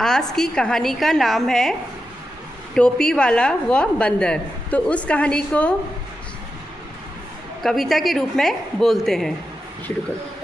आज की कहानी का नाम है टोपी वाला व बंदर। तो उस कहानी को कविता के रूप में बोलते हैं। शुरू करो।